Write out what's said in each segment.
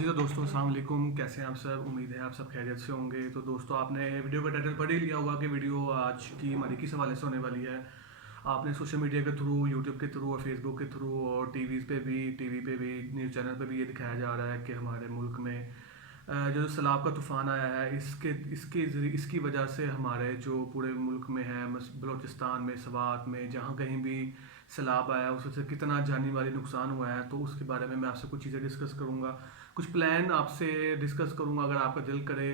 जी, तो दोस्तों अस्सलाम वालेकुम। कैसे हैं आप सब? उम्मीद है आप सब खैरियत से होंगे। तो दोस्तों आपने वीडियो का टाइटल पढ़ ही लिया होगा कि वीडियो आज की हमारी किस हवाले से होने वाली है। आपने सोशल मीडिया के थ्रू, यूट्यूब के थ्रू और फेसबुक के थ्रू और टीवी पे भी, न्यूज़ चैनल पे भी ये दिखाया जा रहा है कि हमारे मुल्क में जो सैलाब का तूफ़ान आया है, इसकी वजह से हमारे जो पूरे मुल्क में है, बलूचिस्तान में, स्वात में, जहाँ कहीं भी सैलाब आया उस वजह से कितना जानी माली नुकसान हुआ है। तो उसके बारे में मैं आपसे कुछ चीज़ें डिस्कस करूँगा, कुछ प्लान आपसे डिस्कस करूँगा। अगर आपका दिल करे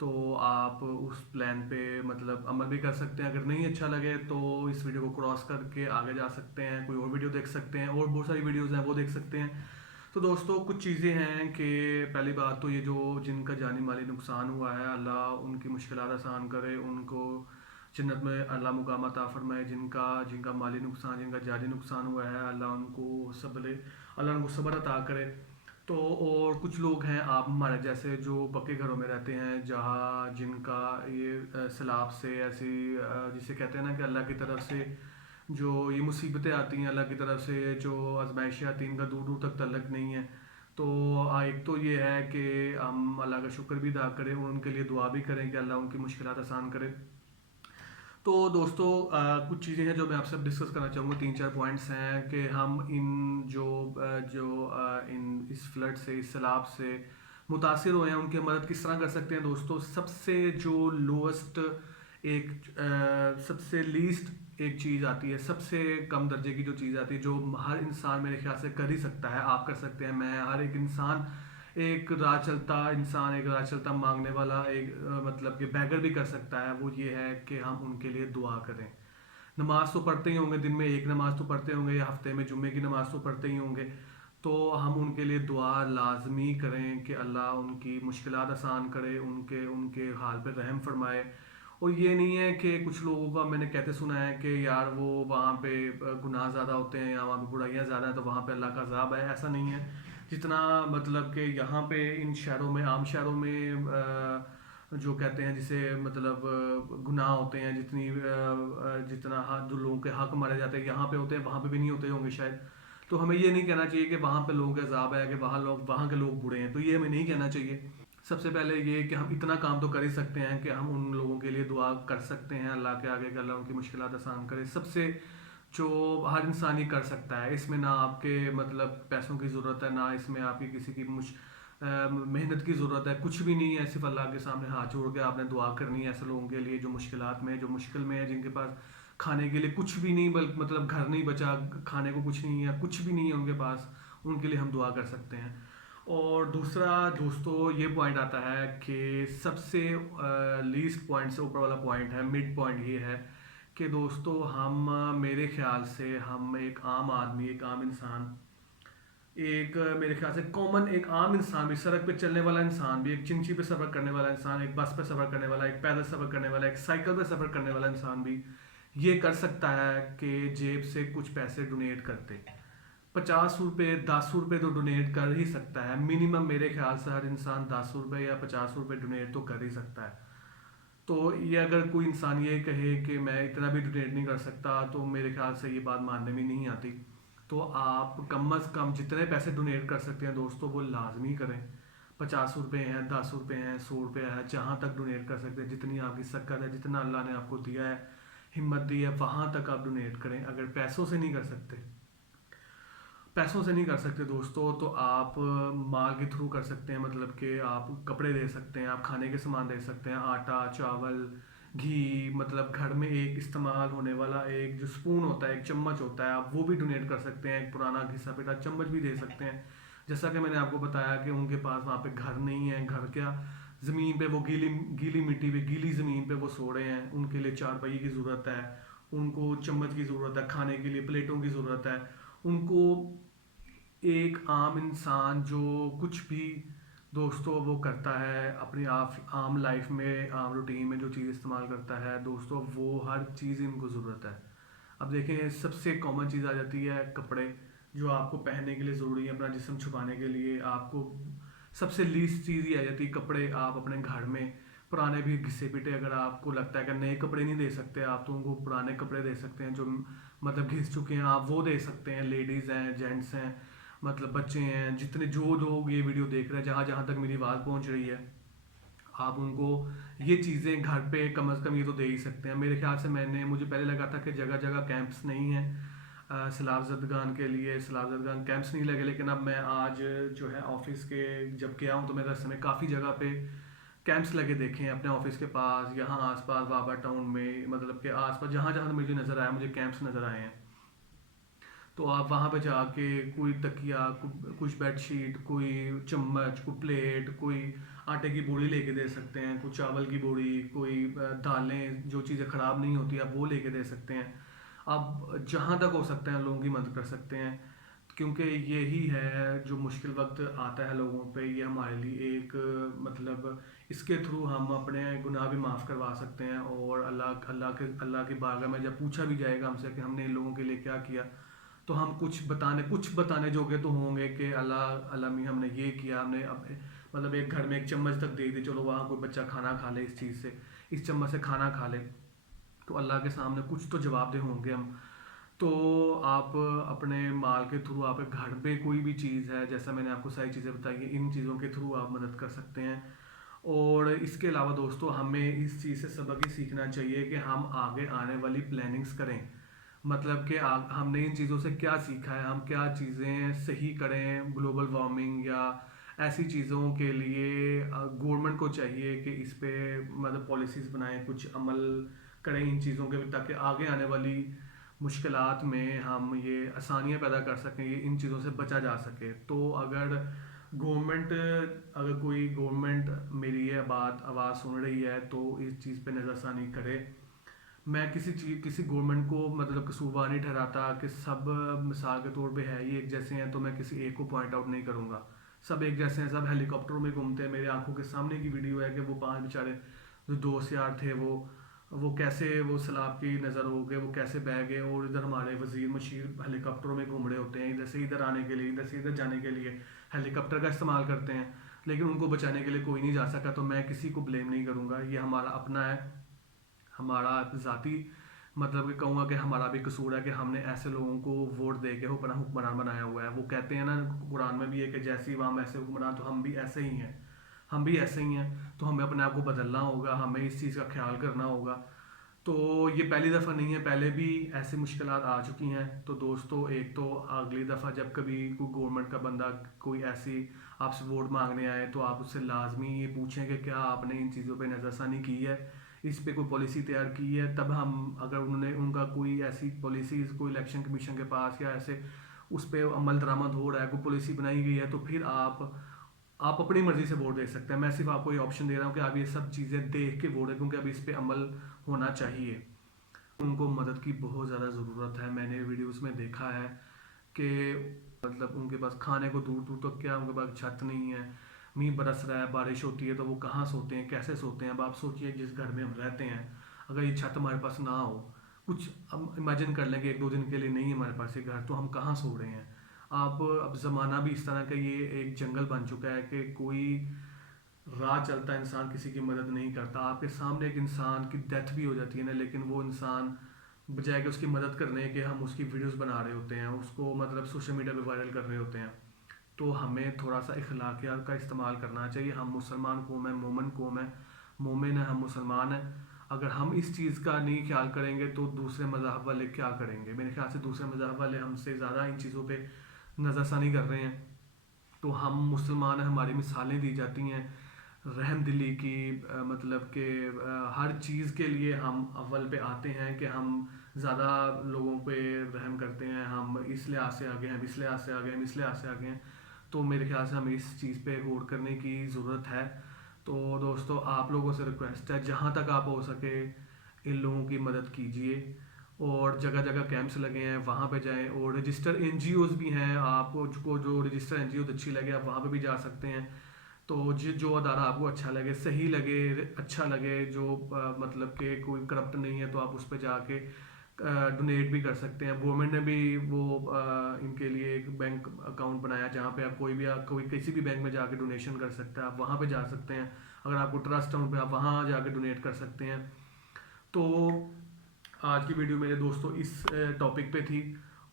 तो आप उस प्लान पे मतलब अमल भी कर सकते हैं। अगर नहीं अच्छा लगे तो इस वीडियो को क्रॉस करके आगे जा सकते हैं, कोई और वीडियो देख सकते हैं, और बहुत सारी वीडियोज़ हैं वो देख सकते हैं। तो दोस्तों कुछ चीज़ें हैं कि पहली बात तो ये जो जिनका जानी माली नुकसान हुआ है, अल्लाह उनकी मुश्किलात आसान करे, उनको जन्नत में अल्लाह मुकाम अता फरमाए। जिनका जिनका माली नुकसान, जिनका जानी नुकसान हुआ है, अल्लाह उनको सब्र अता करे। तो और कुछ लोग हैं आप हमारे जैसे जो पक्के घरों में रहते हैं, जहाँ जिनका ये सैलाब से ऐसी जिसे कहते हैं ना कि अल्लाह की तरफ से जो ये मुसीबतें आती हैं, अल्लाह की तरफ से जो आजमाइशें आती हैं, इनका दूर दूर तक तल्लक नहीं है। तो एक तो ये है कि हम अल्लाह का शुक्र भी अदा करें और उनके लिए दुआ भी करें कि अल्लाह उनकी मुश्किलात आसान करे। तो दोस्तों कुछ चीज़ें हैं जो मैं आपसे डिस्कस करना चाहूँगा। 3-4 पॉइंट्स हैं कि हम इन जो इन इस फ्लड से, इस सैलाब से मुतासिर हुए हैं, उनकी मदद किस तरह कर सकते हैं। दोस्तों सबसे जो लोएस्ट सबसे लीस्ट एक चीज़ आती है, सबसे कम दर्जे की जो चीज़ आती है, जो हर इंसान मेरे ख्याल से कर ही सकता है। आप कर सकते हैं, मैं, हर एक इंसान, एक राह चलता इंसान, एक राह चलता मांगने वाला, एक मतलब कि बैगर भी कर सकता है। वो ये है कि हम उनके लिए दुआ करें। नमाज तो पढ़ते ही होंगे, दिन में एक नमाज तो पढ़ते होंगे, या हफ्ते में जुम्मे की नमाज तो पढ़ते ही होंगे। तो हम उनके लिए दुआ लाजमी करें कि अल्लाह उनकी मुश्किलात आसान करे, उनके उनके हाल पे रहम फरमाए। और ये नहीं है कि कुछ लोगों का मैंने कहते सुना है कि यार वो वहाँ पे गुनाह ज़्यादा होते हैं या वहाँ पे बुराइयाँ ज़्यादा हैं तो वहाँ पे अल्लाह का अज़ाब है। ऐसा नहीं है। जितना मतलब कि यहाँ पे इन शहरों में, आम शहरों में जो कहते हैं जिसे मतलब गुनाह होते हैं, जितना जो लोगों के हक मारे जाते हैं यहाँ पे होते हैं, वहाँ पे भी नहीं होते होंगे शायद। तो हमें ये नहीं कहना चाहिए कि वहाँ पे लोगों का अज़ाब है, कि वहाँ के लोग बुरे हैं, तो ये हमें नहीं कहना चाहिए। सबसे पहले ये कि हम इतना काम तो कर ही सकते हैं कि हम उन लोगों के लिए दुआ कर सकते हैं अल्लाह के आगे कि अल्लाह उनकी मुश्किलात आसान करे। सबसे जो हर इंसान ही कर सकता है, इसमें ना आपके मतलब पैसों की ज़रूरत है, ना इसमें आपकी किसी की मेहनत की ज़रूरत है, कुछ भी नहीं है। सिर्फ अल्लाह के सामने हाथ जोड़ के आपने दुआ करनी है ऐसे लोगों के लिए जो मुश्किलात में, जो मुश्किल में है, जिनके पास खाने के लिए कुछ भी नहीं, बल्कि मतलब घर नहीं बचा, खाने को कुछ नहीं है, कुछ भी नहीं है उनके पास, उनके लिए हम दुआ कर सकते हैं। और दूसरा दोस्तों ये पॉइंट आता है कि सबसे लीस्ट पॉइंट से ऊपर वाला पॉइंट है, मिड पॉइंट ये है कि दोस्तों हम मेरे ख्याल से हम एक आम आदमी, एक आम इंसान, मेरे ख्याल से कॉमन एक आम इंसान भी, सड़क पे चलने वाला इंसान भी, एक चिंची पे सफ़र करने वाला इंसान, एक बस पे सफ़र करने वाला, एक पैदल सफ़र करने वाला, एक साइकिल पे सफ़र करने वाला इंसान भी ये कर सकता है कि जेब से कुछ पैसे डोनेट करते। 50 रुपये, 10 रुपये तो डोनेट कर ही सकता है मिनिमम। मेरे ख्याल से हर इंसान 10 रुपये या 50 रुपये डोनेट तो कर ही सकता है। तो ये अगर कोई इंसान ये कहे कि मैं इतना भी डोनेट नहीं कर सकता, तो मेरे ख्याल से ये बात मानने में नहीं आती। तो आप कम अज़ कम जितने पैसे डोनेट कर सकते हैं दोस्तों वो लाजमी करें। 50 रुपये हैं, 10 रुपये हैं, 100 रुपये है, जहाँ तक डोनेट कर सकते हैं, जितनी आपकी सकत है, जितना अल्लाह ने आपको दिया है, हिम्मत दी है, वहाँ तक आप डोनेट करें। अगर पैसों से नहीं कर सकते दोस्तों, तो आप माल के थ्रू कर सकते हैं। मतलब कि आप कपड़े दे सकते हैं, आप खाने के सामान दे सकते हैं, आटा, चावल, घी, मतलब घर में एक इस्तेमाल होने वाला एक जो स्पून होता है, एक चम्मच होता है, आप वो भी डोनेट कर सकते हैं। एक पुराना घिसा पिटा चम्मच भी दे सकते हैं। जैसा कि मैंने आपको बताया कि उनके पास वहाँ पे घर नहीं है, घर क्या, ज़मीन पे वो गीली गीली मिट्टी पे, गीली ज़मीन पे वो सो रहे हैं, उनके लिए चारपाई की ज़रूरत है, उनको चम्मच की ज़रूरत है, खाने के लिए प्लेटों की ज़रूरत है उनको। एक आम इंसान जो कुछ भी दोस्तों वो करता है अपनी आप आम लाइफ में, आम रूटीन में जो चीज़ इस्तेमाल करता है दोस्तों, वो हर चीज़ इनको ज़रूरत है। अब देखें सबसे कॉमन चीज़ आ जाती है कपड़े, जो आपको पहनने के लिए ज़रूरी है, अपना जिस्म छुपाने के लिए आपको सबसे लीस्ट चीज़ ही आ जाती है कपड़े। आप अपने घर में पुराने भी घिसे पिटे, अगर आपको लगता है कि नए कपड़े नहीं दे सकते आप, तो उनको पुराने कपड़े दे सकते हैं जो मतलब घिस चुके हैं, आप वो दे सकते हैं। लेडीज़ हैं, जेंट्स हैं, मतलब बच्चे हैं, जितने जो लोग ये वीडियो देख रहे हैं, जहाँ जहाँ तक मेरी आवाज़ पहुँच रही है, आप उनको ये चीज़ें घर पे कम से कम ये तो दे ही सकते हैं। मेरे ख्याल से मुझे पहले लगा था कि जगह जगह कैंप्स नहीं हैं सैलाब ज़दगान के लिए, सैलाब ज़दगान कैंप्स नहीं लगे, लेकिन अब मैं आज जो है ऑफिस के जब गया हूँ तो मेरे रास्ते में काफ़ी जगह पे कैंप्स लगे देखे हैं, अपने ऑफिस के पास, यहाँ आसपास वाबा टाउन में, मतलब के आसपास जहाँ जहाँ मुझे नज़र आया, मुझे कैंप्स नज़र आए हैं। तो आप वहाँ पे जाके कोई तकिया, कुछ बेडशीट, कोई चम्मच, कोई प्लेट, कोई आटे की बोरी लेके दे सकते हैं, कुछ चावल की बोरी, कोई दालें, जो चीज़ें ख़राब नहीं होती आप वो लेके दे सकते हैं। आप जहाँ तक हो सकते हैं लोगों की मदद कर सकते हैं, क्योंकि यही है जो मुश्किल वक्त आता है लोगों पे, ये हमारे लिए एक मतलब इसके थ्रू हम अपने गुनाह भी माफ़ करवा सकते हैं, और अल्लाह की बारगाह में जब पूछा भी जाएगा हमसे कि हमने इन लोगों के लिए क्या किया, तो हम कुछ बताने जोगे तो होंगे कि अल्लाह अल्लाह में हमने ये किया, हमने मतलब एक घर में एक चम्मच तक दे दी, चलो वहाँ कोई बच्चा खाना खा ले इस चीज़ से, इस चम्मच से खाना खा ले, तो अल्लाह के सामने कुछ तो जवाबदेह होंगे हम। तो आप अपने माल के थ्रू, आप घर पे कोई भी चीज़ है, जैसा मैंने आपको सारी चीज़ें बताई है, इन चीज़ों के थ्रू आप मदद कर सकते हैं। और इसके अलावा दोस्तों, हमें इस चीज़ से सबक ये सीखना चाहिए कि हम आगे आने वाली प्लानिंग्स करें, मतलब कि हमने इन चीज़ों से क्या सीखा है, हम क्या चीज़ें सही करें ग्लोबल वार्मिंग या ऐसी चीज़ों के लिए। गवर्नमेंट को चाहिए कि इस पे मतलब पॉलिसीज़ बनाएं, कुछ अमल करें इन चीज़ों के, ताकि आगे आने वाली मुश्किलात में हम ये आसानियाँ पैदा कर सकें, ये इन चीज़ों से बचा जा सके। तो गवर्नमेंट अगर कोई गवर्नमेंट मेरी ये बात आवाज़ सुन रही है तो इस चीज़ पे नज़रसानी करे। मैं किसी गवर्नमेंट को मतलब कसूरवार नहीं ठहराता कि सब मिसाल के तौर पे है ही एक जैसे हैं, तो मैं किसी एक को पॉइंट आउट नहीं करूँगा। सब एक जैसे हैं, सब हेलीकॉप्टरों में घूमते हैं। मेरी आंखों के सामने की वीडियो है कि वो 5 बेचारे जो दोस्त यार थे, वो कैसे वो सैलाब की नज़र हो गए, वो कैसे बह गए, और इधर हमारे वजीर मशीर हेलीकॉप्टरों में घूम रहे होते हैं, इधर से इधर आने के लिए, इधर से इधर जाने के लिए हेलीकॉप्टर का इस्तेमाल करते हैं, लेकिन उनको बचाने के लिए कोई नहीं जा सका। तो मैं किसी को ब्लेम नहीं करूँगा, ये हमारा अपना है, हमारा ज़ाती मतलब कि कहूँगा कि हमारा भी कसूर है कि हमने ऐसे लोगों को वोट दे के अपना हुक्मरान बनाया हुआ है। वो कहते हैं ना कुरान में भी है कि जैसी अवाम ऐसे हुक्मरान, तो हम भी ऐसे ही हैं, हम भी ऐसे ही हैं। तो हमें अपने आप को बदलना होगा, हमें इस चीज़ का ख्याल करना होगा। तो ये पहली दफ़ा नहीं है, पहले भी ऐसी मुश्किलात आ चुकी हैं। तो दोस्तों, एक तो अगली दफ़ा जब कभी कोई गवर्नमेंट का बंदा कोई ऐसी आपसे वोट मांगने आए, तो आप उससे लाजमी ये पूछें कि क्या आपने इन चीज़ों पे नज़रसानी की है, इस पे कोई पॉलिसी तैयार की है। तब हम, अगर उन्होंने उनका कोई ऐसी पॉलिसीज़ कोई इलेक्शन कमीशन के पास या ऐसे उस पर अमल दरामद हो रहा है, कोई पॉलिसी बनाई गई है, तो फिर आप अपनी मर्ज़ी से वोट दे सकते हैं। मैं सिर्फ आपको ये ऑप्शन दे रहा हूँ कि आप ये सब चीज़ें देख के वोट दें, क्योंकि अभी इस पर अमल होना चाहिए। उनको मदद की बहुत ज़्यादा ज़रूरत है। मैंने वीडियोस में देखा है कि मतलब उनके पास खाने को दूर दूर तक क्या, उनके पास छत नहीं है, मींह बरस रहा है, बारिश होती है, तो वो कहाँ सोते हैं, कैसे सोते हैं। अब आप सोचिए जिस घर में हम रहते हैं, अगर ये छत हमारे पास ना हो, कुछ हम इमेजिन कर लेंगे 1-2 दिन के लिए नहीं है हमारे पास ये घर, तो हम कहाँ सो रहे हैं। आप अब ज़माना भी इस तरह का, ये एक जंगल बन चुका है कि कोई राह चलता इंसान किसी की मदद नहीं करता। आपके सामने एक इंसान की डेथ भी हो जाती है ना, लेकिन वो इंसान बजाय कि उसकी मदद करने के, हम उसकी वीडियोस बना रहे होते हैं, उसको मतलब सोशल मीडिया पे वायरल कर रहे होते हैं। तो हमें थोड़ा सा इखलाकियात का इस्तेमाल करना चाहिए। हम मुसलमान कौम है, मोमिन कौम है, मोमिन है, हम मुसलमान हैं। अगर हम इस चीज़ का नहीं ख्याल करेंगे तो दूसरे मज़हब वाले क्या करेंगे। मेरे ख्याल से दूसरे मज़हब वाले हमसे ज़्यादा इन चीज़ों पे नज़रसानी कर रहे हैं। तो हम मुसलमान हैं, हमारी मिसालें दी जाती हैं रहम दिली की, मतलब कि हर चीज़ के लिए हम अव्वल पे आते हैं कि हम ज़्यादा लोगों पे रहम करते हैं, हम इस लिहाज से आगे हैं, हम इस लिहाज से आगे हैं, हम इस लिहाज से आगे हैं। तो मेरे ख्याल से हमें इस चीज़ पे गौर करने की ज़रूरत है। तो दोस्तों, आप लोगों से रिक्वेस्ट है, जहाँ तक आप हो सके इन लोगों की मदद कीजिए। और जगह जगह कैंप्स लगे हैं, वहाँ पे जाएं। और रजिस्टर एनजीओज़ भी हैं, आपको जो रजिस्टर एनजीओ अच्छी लगे आप वहाँ पे भी जा सकते हैं। तो जो अदारा आपको अच्छा लगे, सही लगे, अच्छा लगे, जो मतलब कि कोई करप्ट नहीं है, तो आप उस पर जाके डोनेट भी कर सकते हैं। गवर्नमेंट ने भी वो इनके लिए एक बैंक अकाउंट बनाया, जहाँ पे आप कोई किसी भी बैंक में जाके डोनेशन कर सकता है, आप वहाँ पे जा सकते हैं। अगर आपको ट्रस्ट है उन पे, आप वहाँ जाके डोनेट कर सकते हैं। तो आज की वीडियो मेरे दोस्तों इस टॉपिक पे थी।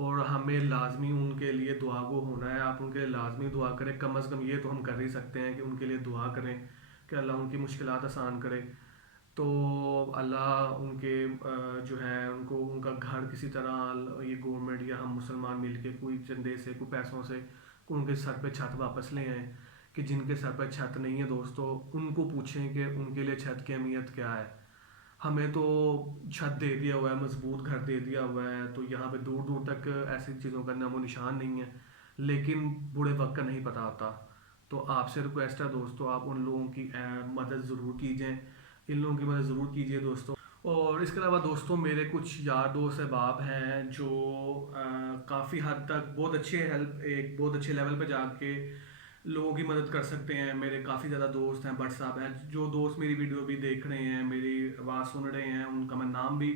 और हमें लाजमी उनके लिए दुआ गो होना है। आप उनके लिए लाजमी दुआ करें, कम अज़ कम ये तो हम कर ही सकते हैं कि उनके लिए दुआ करें कि अल्लाह उनकी मुश्किलात आसान करे। तो अल्लाह उनके जो है उनको उनका घर किसी तरह ये गवर्नमेंट या हम मुसलमान मिलके कोई चंदे से कोई पैसों से उनके सर पे छत वापस ले आएँ। कि जिनके सर पे छत नहीं है दोस्तों, उनको पूछें कि उनके लिए छत की अहमियत क्या है। हमें तो छत दे दिया हुआ है, मजबूत घर दे दिया हुआ है, तो यहाँ पे दूर दूर तक ऐसी चीज़ों का नामो निशान नहीं है, लेकिन बुरे वक्त का नहीं पता होता। तो आपसे रिक्वेस्ट है दोस्तों, आप उन लोगों की मदद ज़रूर कीजिए, इन लोगों की मदद ज़रूर कीजिए दोस्तों। और इसके अलावा दोस्तों मेरे कुछ यार दोस्त अहबाब हैं जो काफ़ी हद तक बहुत अच्छे हेल्प एक बहुत अच्छे लेवल पे जाके लोगों की मदद कर सकते हैं। मेरे काफ़ी ज़्यादा दोस्त हैं, भट्ट साहब हैं, जो दोस्त मेरी वीडियो भी देख रहे हैं, मेरी आवाज़ सुन रहे हैं, उनका मैं नाम भी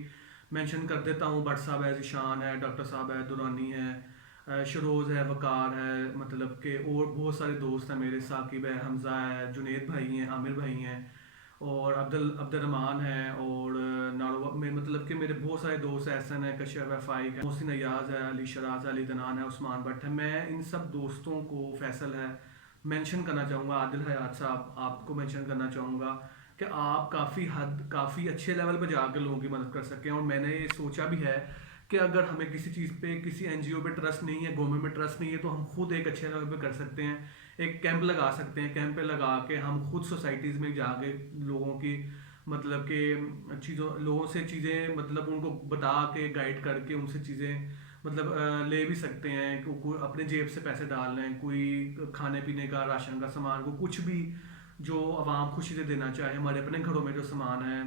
मेंशन कर देता हूँ। भट्ट साहब है, ज़ीशान है, डॉक्टर साहब है, दुरानी है, शरोज़ है, वकार है, मतलब कि और बहुत सारे दोस्त हैं मेरे, साकिब है, हमज़ा है, जुनेद भाई हैं, आमिर भाई हैं, और अब्दुलरहमान है, और नारोवा में मतलब कि मेरे बहुत सारे दोस्त हैं, एहसन है, कश्यप है, फाइक है, मोहसिन अयाज है, अली शराज है, अली दनान है, उस्मान भट्ट है। मैं इन सब दोस्तों को, फैसल है, मेंशन करना चाहूँगा, आदिल हयात साहब आपको मेंशन करना चाहूँगा कि आप काफ़ी अच्छे लेवल पर जाकर लोगों की मदद कर सकें। और मैंने ये सोचा भी है कि अगर हमें किसी चीज़ पे, किसी एनजीओ पे ट्रस्ट नहीं है, गवर्नमेंट में ट्रस्ट नहीं है, तो हम खुद एक अच्छे लेवल पे कर सकते हैं। एक कैंप लगा सकते हैं, कैंप पे लगा के हम खुद सोसाइटीज़ में जाके लोगों की मतलब कि लोगों से चीज़ें मतलब उनको बता के गाइड करके उनसे चीज़ें मतलब ले भी सकते हैं। कोई अपने जेब से पैसे डाल रहे हैं, कोई खाने पीने का, राशन का सामान, को कुछ भी जो आवाम खुशी से देना चाहे। हमारे अपने घरों में जो सामान है,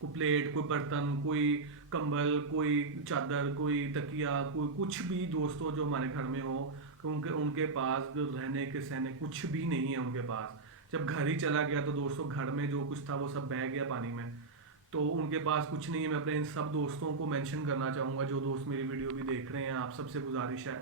कोई प्लेट, कोई बर्तन, कोई कंबल, कोई चादर, कोई तकिया, कोई कुछ भी दोस्तों जो हमारे घर में हो, उनके उनके पास जो रहने के सहने कुछ भी नहीं है उनके पास। जब घर ही चला गया तो दोस्तों घर में जो कुछ था वो सब बह गया पानी में, तो उनके पास कुछ नहीं है। मैं अपने इन सब दोस्तों को मेंशन करना चाहूँगा, जो दोस्त मेरी वीडियो भी देख रहे हैं, आप सबसे गुजारिश है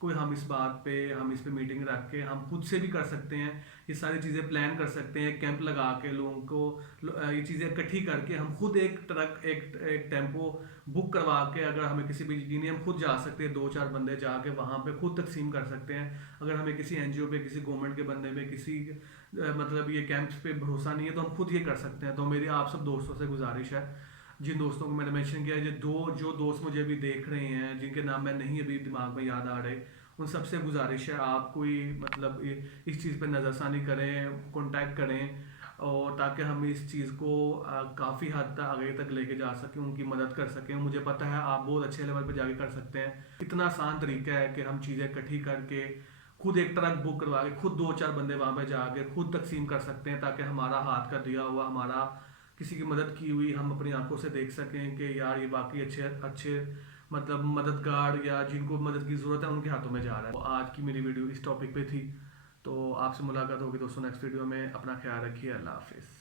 कोई हम इस पे मीटिंग रख के हम खुद से भी कर सकते हैं, ये सारी चीज़ें प्लान कर सकते हैं, कैंप लगा के लोगों को ये चीज़ें इकट्ठी करके हम खुद एक ट्रक एक टेम्पो बुक करवा के, अगर हमें किसी भी चीज़ नहीं, हम खुद जा सकते हैं, 2-4 बंदे जाके वहाँ पे खुद तकसीम कर सकते हैं। अगर हमें किसी एनजीओ पे, किसी गवर्नमेंट के बंदे पे, किसी मतलब ये कैंप्स पे भरोसा नहीं है, तो हम खुद ये कर सकते हैं। तो मेरी आप सब दोस्तों से गुजारिश है, जिन दोस्तों को मैंने मेंशन किया है, जो दोस्त मुझे अभी देख रहे हैं, जिनके नाम मैं नहीं अभी दिमाग में याद आ रहे, उन सबसे गुजारिश है आप कोई मतलब इस चीज़ पे नज़रसानी करें, कांटेक्ट करें, और ताकि हम इस चीज़ को काफ़ी हद तक आगे तक लेके जा सकें, उनकी मदद कर सकें। मुझे पता है आप बहुत अच्छे लेवल पे जाके कर सकते हैं। इतना आसान तरीका है कि हम चीज़ें इकट्ठी करके खुद एक ट्रक बुक करवा के खुद 2-4 बंदे वहाँ पे जाके खुद तकसीम कर सकते हैं, ताकि हमारा हाथ का दिया हुआ, हमारा किसी की मदद की हुई हम अपनी आंखों से देख सकें कि यार ये वाकई अच्छे अच्छे मतलब मददगार या जिनको मदद की ज़रूरत है उनके हाथों में जा रहा है। तो आज की मेरी वीडियो इस टॉपिक पे थी, तो आपसे मुलाकात होगी दोस्तों नेक्स्ट वीडियो में। अपना ख्याल रखिए, अल्लाह हाफिज़।